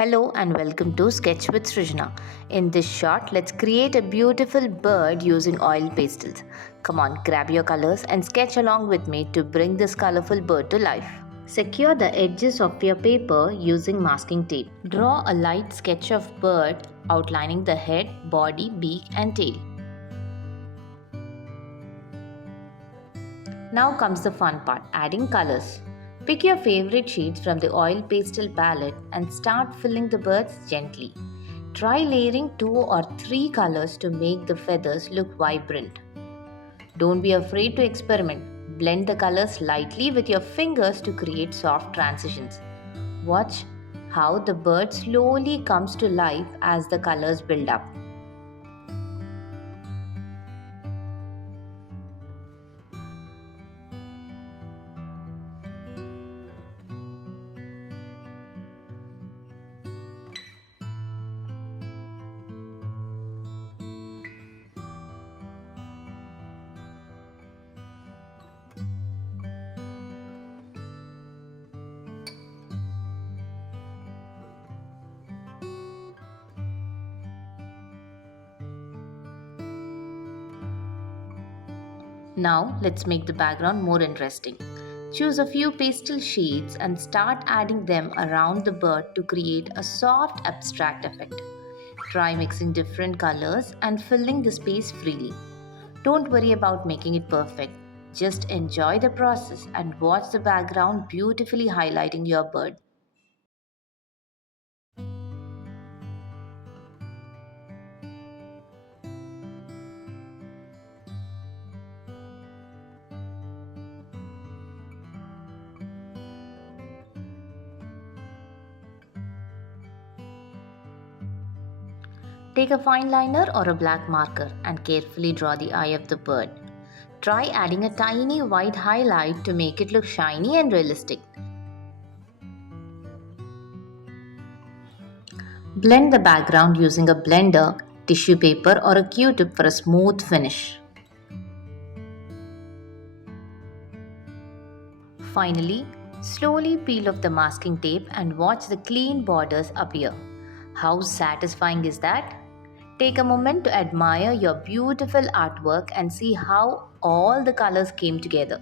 Hello and welcome to Sketch with Srujana. In this shot, let's create a beautiful bird using oil pastels. Come on, grab your colors and sketch along with me to bring this colorful bird to life. Secure the edges of your paper using masking tape. Draw a light sketch of bird outlining the head, body, beak and tail. Now comes the fun part, adding colors. Pick your favorite shades from the oil pastel palette and start filling the birds gently. Try layering 2 or 3 colors to make the feathers look vibrant. Don't be afraid to experiment. Blend the colors lightly with your fingers to create soft transitions. Watch how the bird slowly comes to life as the colors build up. Now let's make the background more interesting. Choose a few pastel shades and start adding them around the bird to create a soft abstract effect. Try mixing different colors and filling the space freely. Don't worry about making it perfect. Just enjoy the process and watch the background beautifully highlighting your bird. Take a fine liner or a black marker and carefully draw the eye of the bird. Try adding a tiny white highlight to make it look shiny and realistic. Blend the background using a blender, tissue paper or a Q-tip for a smooth finish. Finally, slowly peel off the masking tape and watch the clean borders appear. How satisfying is that? Take a moment to admire your beautiful artwork and see how all the colors came together.